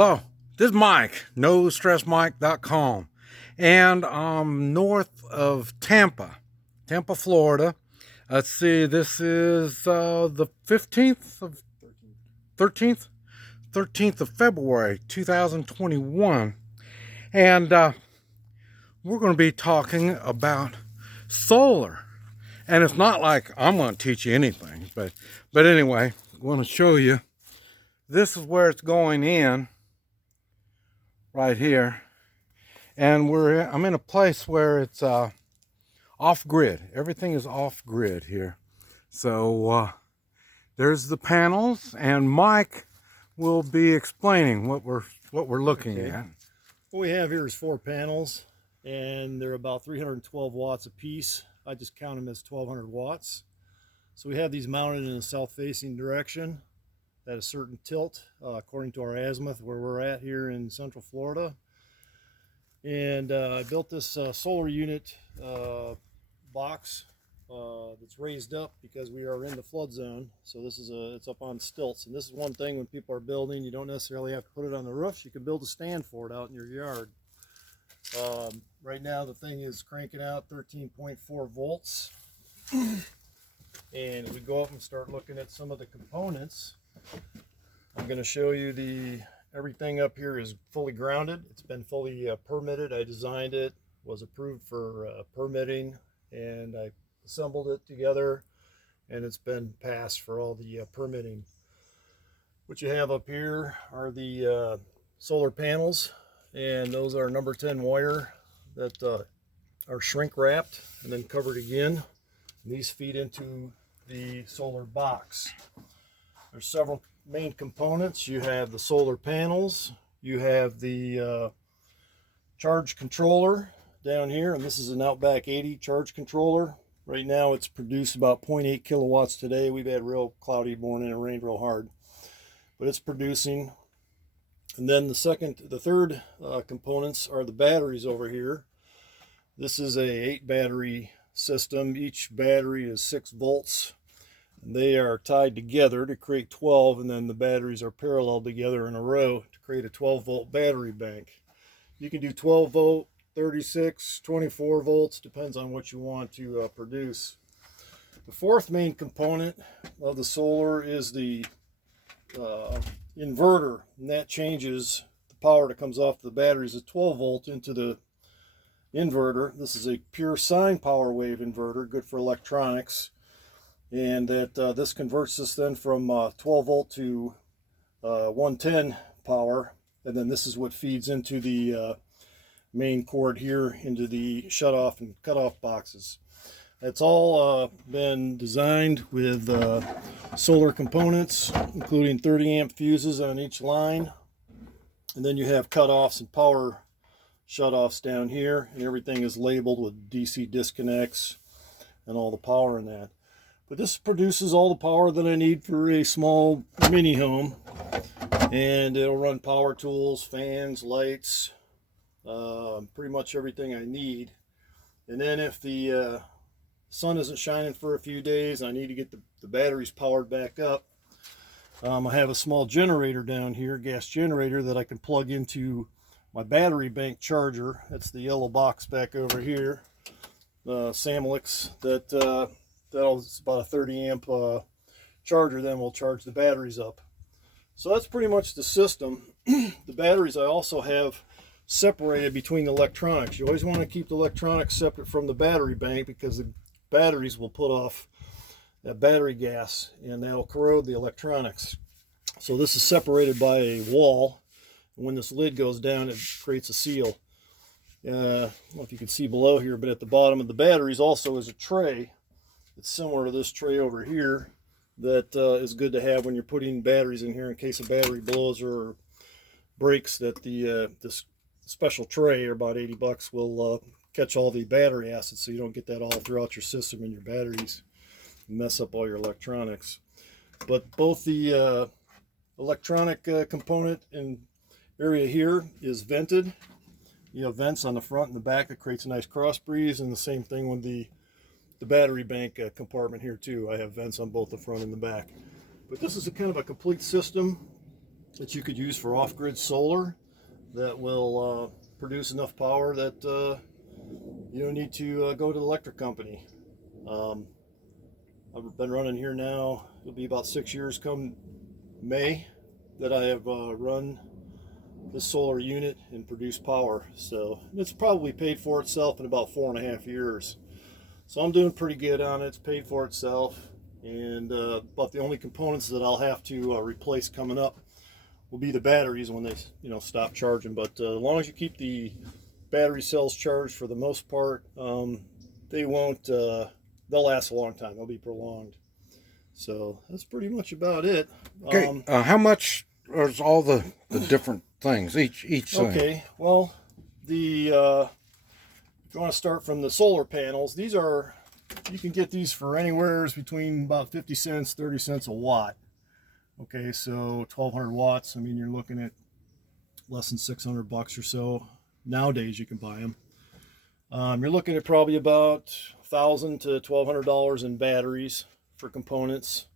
Hello, this is Mike, NoStressMike.com, and I'm north of Tampa, Florida. Let's see, this is the 15th of 13th of February 2021, and we're going to be talking about solar. And it's not like I'm going to teach you anything, but anyway, I want to show you. This is where it's going in, right here, and I'm in a place where it's off grid. Everything is off grid here. So there's the panels, and Mike will be explaining what we're looking at. What we have here is 4 panels, and they're about 312 watts a piece. I just count them as 1200 watts. So we have these mounted in a south-facing direction at a certain tilt, according to our azimuth where we're at here in Central Florida. And I built this solar unit box that's raised up because we are in the flood zone. So this is it's up on stilts, and this is one thing when people are building, you don't necessarily have to put it on the roof. You can build a stand for it out in your yard. Right now the thing is cranking out 13.4 volts. And we go up and start looking at some of the components. I'm going to show you everything up here is fully grounded. It's been fully permitted. I designed it, was approved for permitting, and I assembled it together, and it's been passed for all the permitting. What you have up here are the solar panels, and those are number 10 wire that are shrink wrapped and then covered again. And these feed into the solar box. There's several main components. You have the solar panels, you have the charge controller down here, and this is an Outback 80 charge controller. Right now it's produced about 0.8 kilowatts today. We've had real cloudy morning and rained real hard, but it's producing. And then the third components are the batteries over here. This is a 8 battery system. Each battery is 6 volts. They are tied together to create 12, and then the batteries are parallel together in a row to create a 12 volt battery bank. You can do 12 volt, 36, 24 volts, depends on what you want to produce. The fourth main component of the solar is the inverter, and that changes the power that comes off the batteries at 12 volt into the inverter. This is a pure sine power wave inverter, good for electronics. And that this converts this then from 12 volt to 110 power, and then this is what feeds into the main cord here into the shut-off and cut-off boxes. It's all been designed with solar components, including 30 amp fuses on each line, and then you have cut-offs and power shut-offs down here, and everything is labeled with DC disconnects and all the power in that. But this produces all the power that I need for a small mini home, and it'll run power tools, fans, lights, pretty much everything I need. And then if the sun isn't shining for a few days, I need to get the batteries powered back up. I have a small generator down here, gas generator, that I can plug into my battery bank charger. That's the yellow box back over here, Samlex, that's about a 30 amp charger. Then we'll charge the batteries up. So that's pretty much the system. The batteries I also have separated between the electronics. You always want to keep the electronics separate from the battery bank because the batteries will put off that battery gas and that'll corrode the electronics. So this is separated by a wall, and when this lid goes down, it creates a seal. I don't know if you can see below here, but at the bottom of the batteries also is a tray. It's similar to this tray over here that is good to have when you're putting batteries in here in case a battery blows or breaks, that this special tray, or about 80 bucks, will catch all the battery acid so you don't get that all throughout your system and your batteries and mess up all your electronics. But both the electronic component and area here is vented. You have vents on the front and the back that creates a nice cross breeze, and the same thing with the battery bank compartment here too. I have vents on both the front and the back. But this is a kind of a complete system. that you could use for off-grid solar that will produce enough power that you don't need to go to the electric company. I've been running here now, it'll be about 6 years come May that I have run this solar unit and produced power. So it's probably paid for itself in about 4.5 years. So I'm doing pretty good on it. It's paid for itself. And about the only components that I'll have to replace coming up will be the batteries when they stop charging. But as long as you keep the battery cells charged, for the most part, they won't they'll last a long time. They'll be prolonged. So that's pretty much about it. Okay, how much is all the different things, each thing? Okay, well, if you want to start from the solar panels, these are, you can get these for anywhere between about 50 cents, 30 cents a watt. Okay, so 1,200 watts, I mean, you're looking at less than $600 or so. Nowadays you can buy them. You're looking at probably about $1,000 to $1,200 in batteries for components.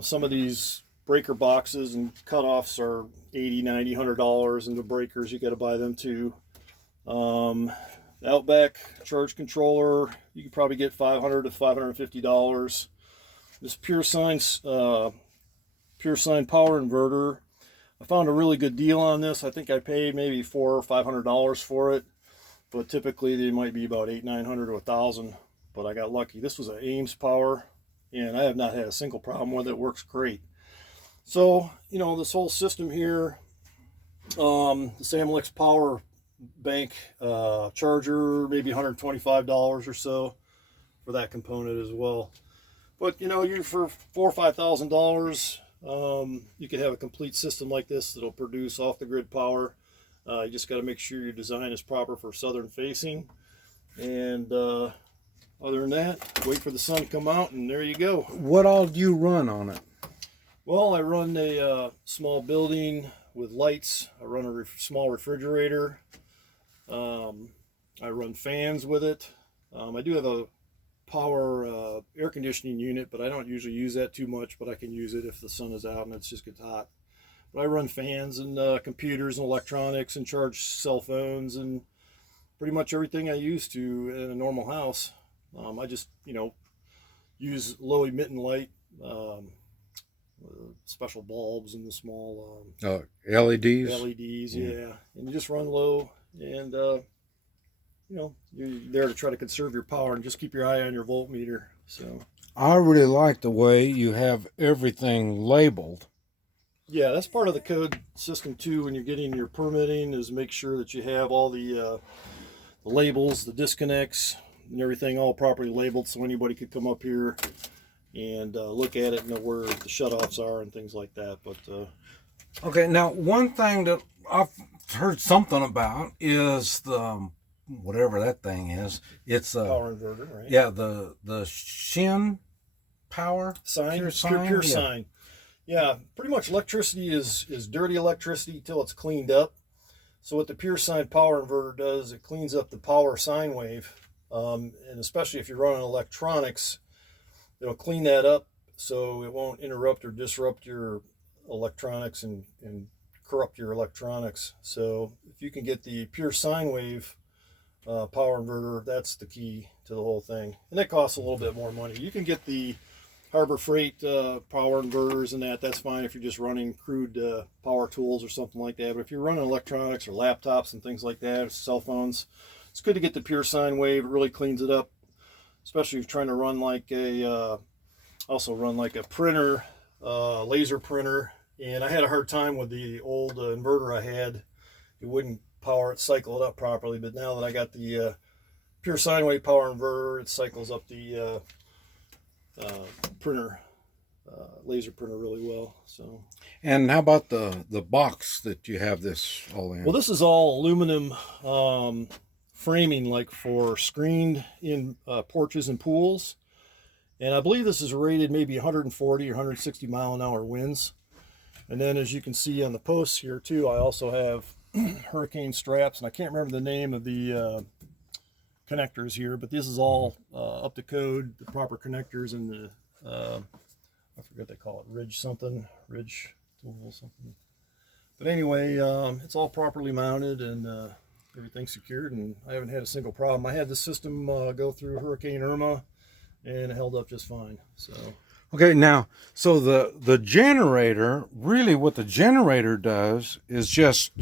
Some of these breaker boxes and cutoffs are $80, $90, $100, and the breakers, you got to buy them too. Outback charge controller, you can probably get $500 to $550. This Pure Sine power inverter, I found a really good deal on this. I think I paid maybe $400 or $500 for it, but typically they might be about $800, $900 to $1,000. But I got lucky. This was an Ames power, and I have not had a single problem with it. It works great. So, this whole system here, the Samlex power bank charger, maybe $125 or so for that component as well. But you for $4,000 or $5,000, you could have a complete system like this that'll produce off the grid power. You just got to make sure your design is proper for southern facing, and other than that, wait for the sun to come out, and there you go. What all do you run on it? Well, I run a small building with lights. I run a small refrigerator. I run fans with it. I do have a power air conditioning unit, but I don't usually use that too much, but I can use it if the sun is out and it just gets hot. But I run fans and computers and electronics and charge cell phones and pretty much everything I used to in a normal house. I just, use low emitting light, special bulbs and the small LEDs. LEDs, yeah. And you just run low, and you're there to try to conserve your power and just keep your eye on your voltmeter. So I really like the way you have everything labeled. Yeah, that's part of the code system too. When you're getting your permitting, is make sure that you have all the labels, the disconnects, and everything all properly labeled, so anybody could come up here and look at it and know where the shutoffs are and things like that. But okay, now one thing that I've heard something about is the whatever that thing is. It's a power inverter, right? Yeah, the Shin power Sine, pure sine. Pure sine. Yeah, pretty much electricity is dirty electricity till it's cleaned up. So what the Pure Sine power inverter does, it cleans up the power sine wave, and especially if you're running electronics, it'll clean that up so it won't interrupt or disrupt your electronics and corrupt your electronics. So if you can get the pure sine wave power inverter, that's the key to the whole thing. And that costs a little bit more money. You can get the Harbor Freight power inverters and that's fine if you're just running crude power tools or something like that. But if you're running electronics or laptops and things like that, or cell phones, it's good to get the pure sine wave. It really cleans it up, especially if you're trying to run like a printer, laser printer. And I had a hard time with the old inverter I had. It wouldn't power it, cycle it up properly. But now that I got the pure sine wave power inverter, it cycles up the printer, laser printer really well. So. And how about the box that you have this all in? Well, this is all aluminum framing, like for screened in porches and pools. And I believe this is rated maybe 140 or 160 mile an hour winds. And then as you can see on the posts here too, I also have hurricane straps, and I can't remember the name of the connectors here, but this is all up to code, the proper connectors, and the I forget what they call it, ridge tool something. But anyway, it's all properly mounted and everything's secured, and I haven't had a single problem. I had the system go through Hurricane Irma, and it held up just fine. So. Okay, now, so the generator, really what the generator does is just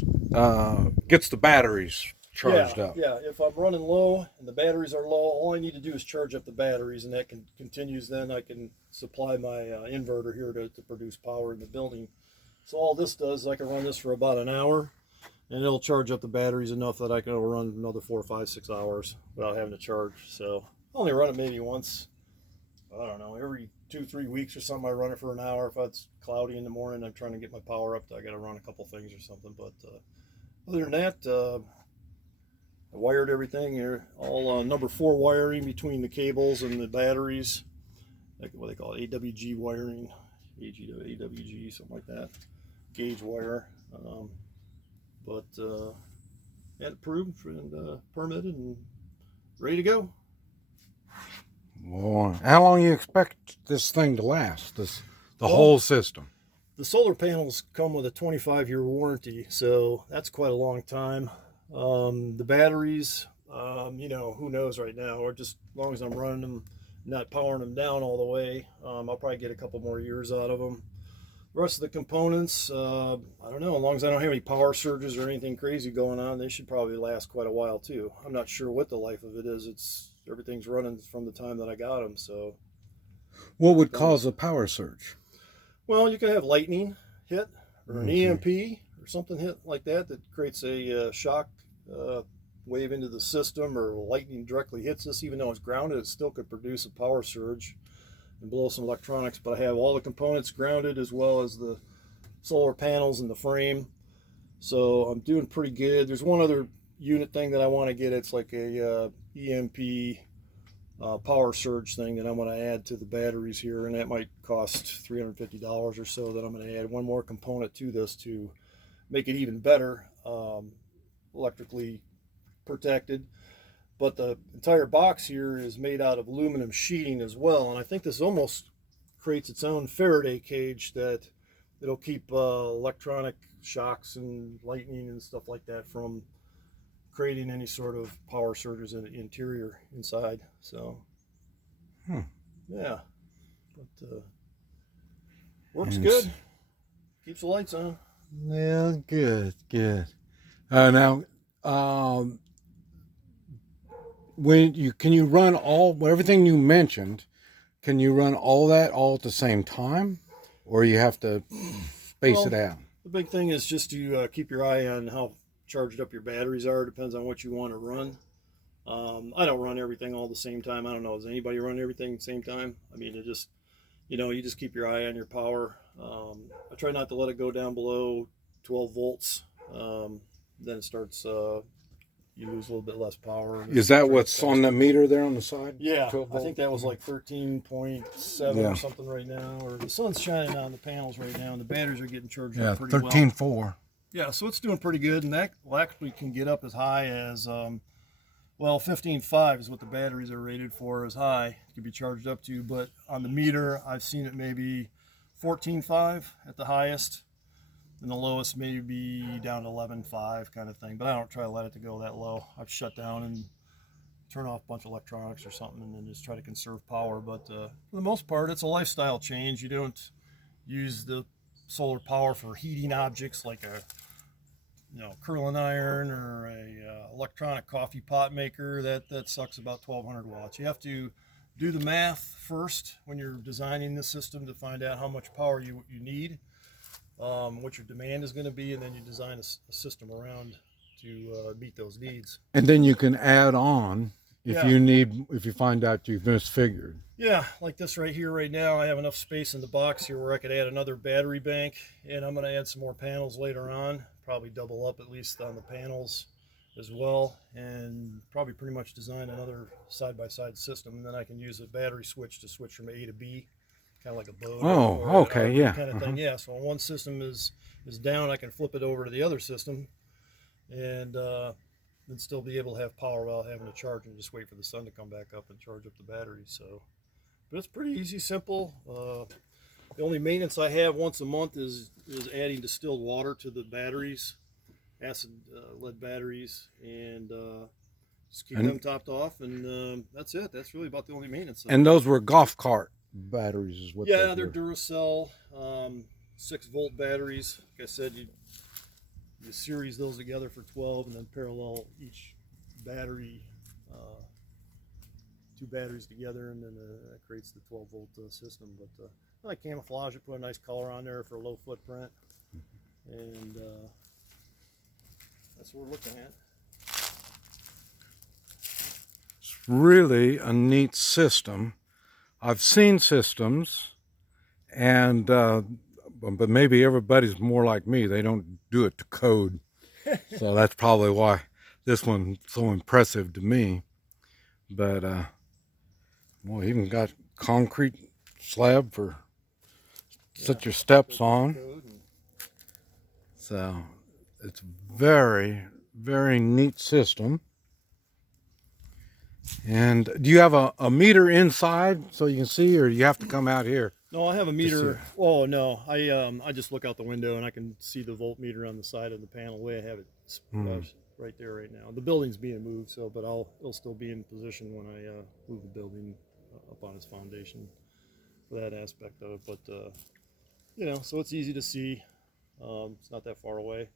gets the batteries charged up. Yeah, if I'm running low and the batteries are low, all I need to do is charge up the batteries, and that continues. Then I can supply my inverter here to produce power in the building. So all this does is I can run this for about an hour, and it'll charge up the batteries enough that I can run another 4, 5, 6 hours without having to charge. So I only run it maybe once, I don't know, every 2, 3 weeks or something. I run it for an hour. If it's cloudy in the morning, I'm trying to get my power up, I got to run a couple things or something. But other than that, I wired everything here, all number 4 wiring between the cables and the batteries, like what they call it, AWG wiring, AG to AWG, something like that, gauge wire. But had it approved and permitted and ready to go. Boy, how long you expect this thing to last? The whole system? The solar panels come with a 25-year warranty, so that's quite a long time. The batteries, you know, who knows right now, or just as long as I'm running them, not powering them down all the way, I'll probably get a couple more years out of them. The rest of the components, I don't know, as long as I don't have any power surges or anything crazy going on, they should probably last quite a while too. I'm not sure what the life of it is. Everything's running from the time that I got them, so. What would cause a power surge? Well, you could have lightning hit, or an EMP, or something hit like that creates a shock wave into the system, or lightning directly hits this. Even though it's grounded, it still could produce a power surge and blow some electronics. But I have all the components grounded, as well as the solar panels and the frame, so I'm doing pretty good. There's one other unit thing that I want to get. It's like a EMP power surge thing that I'm going to add to the batteries here, and that might cost $350 or so. That I'm going to add one more component to this to make it even better, electrically protected. But the entire box here is made out of aluminum sheeting as well, and I think this almost creates its own Faraday cage that it'll keep electronic shocks and lightning and stuff like that from creating any sort of power surges in the interior inside. So yeah, but works good, keeps the lights on. Yeah, good. Now, can you run everything you mentioned? Can you run all that all at the same time, or you have to space it out? The big thing is just to keep your eye on how charged up your batteries are. Depends on what you want to run. I don't run everything all the same time. I don't know, does anybody run everything at the same time? I mean, it just, you know, you just keep your eye on your power. I try not to let it go down below 12 volts. Then it starts, you lose a little bit less power. Is that what's on the meter there on the side? Yeah, I think that was like 13.7 or something right now. Or the sun's shining on the panels right now, and the batteries are getting charged up pretty well. 13.4. Yeah, so it's doing pretty good, and that actually can get up as high as, 15.5 is what the batteries are rated for, as high. It can be charged up to, but on the meter, I've seen it maybe 14.5 at the highest, and the lowest maybe down to 11.5 kind of thing. But I don't try to let it to go that low. I've shut down and turn off a bunch of electronics or something, and then just try to conserve power. But for the most part, it's a lifestyle change. You don't use the solar power for heating objects like a curling iron or a electronic coffee pot maker. That sucks about 1200 watts. You have to do the math first when you're designing the system to find out how much power you need, what your demand is going to be, and then you design a system around to meet those needs. And then you can add on if you find out you've misfigured. Yeah, like this right here right now, I have enough space in the box here where I could add another battery bank, and I'm going to add some more panels later on, probably double up at least on the panels as well, and probably pretty much design another side-by-side system. And then I can use a battery switch to switch from A to B, kind of like a boat. Oh, okay, yeah. Kind of thing, yeah. So when one system is down, I can flip it over to the other system, and then still be able to have power without having to charge and just wait for the sun to come back up and charge up the batteries. So, but it's pretty easy, simple. The only maintenance I have once a month is adding distilled water to the batteries, acid lead batteries, and just keep them topped off, and that's it. That's really about the only maintenance. And those were golf cart batteries, is what? Yeah, they're Duracell 6-volt batteries. Like I said, you series those together for 12, and then parallel each battery, 2 batteries together, and then that creates the 12-volt system. But I like camouflage it, put a nice color on there for a low footprint, and that's what we're looking at. It's really a neat system. I've seen systems, and but maybe everybody's more like me. They don't do it to code. So that's probably why this one's so impressive to me. But well, even got concrete slab for set your steps on. So it's very, very neat system. And do you have a meter inside so you can see, or you have to come out here? No, I have a meter. Oh no, I just look out the window and I can see the voltmeter on the side of the panel. The way I have it right there right now. The building's being moved, so but it'll still be in position when I move the building up on its foundation for that aspect of it. But you know, so it's easy to see. It's not that far away.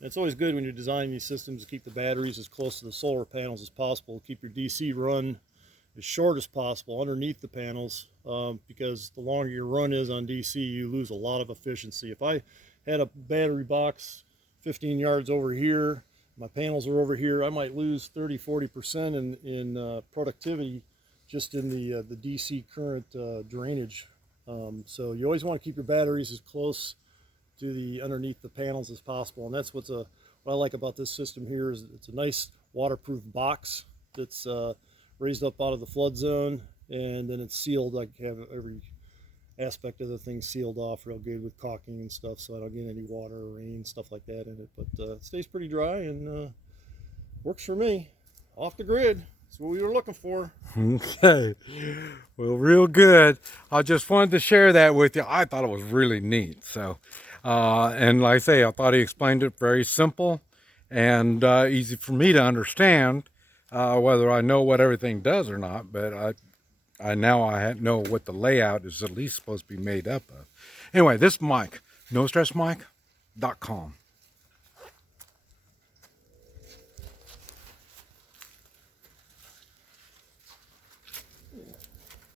And it's always good when you're designing these systems to keep the batteries as close to the solar panels as possible. Keep your DC run as short as possible underneath the panels, because the longer your run is on DC, you lose a lot of efficiency. If I had a battery box 15 yards over here, my panels are over here, I might lose 30–40% in productivity just in the DC current drainage. So you always want to keep your batteries as close to the underneath the panels as possible, and that's what I like about this system here is it's a nice waterproof box that's raised up out of the flood zone, and then it's sealed. I have every aspect of the thing sealed off real good with caulking and stuff, so I don't get any water or rain, stuff like that in it. But it stays pretty dry and works for me. Off the grid. That's what we were looking for. Okay. Well, real good. I just wanted to share that with you. I thought it was really neat. So, and like I say, I thought he explained it very simple and easy for me to understand, whether I know what everything does or not. But I know what the layout is at least supposed to be made up of. Anyway, this is Mike, NoStressMike.com.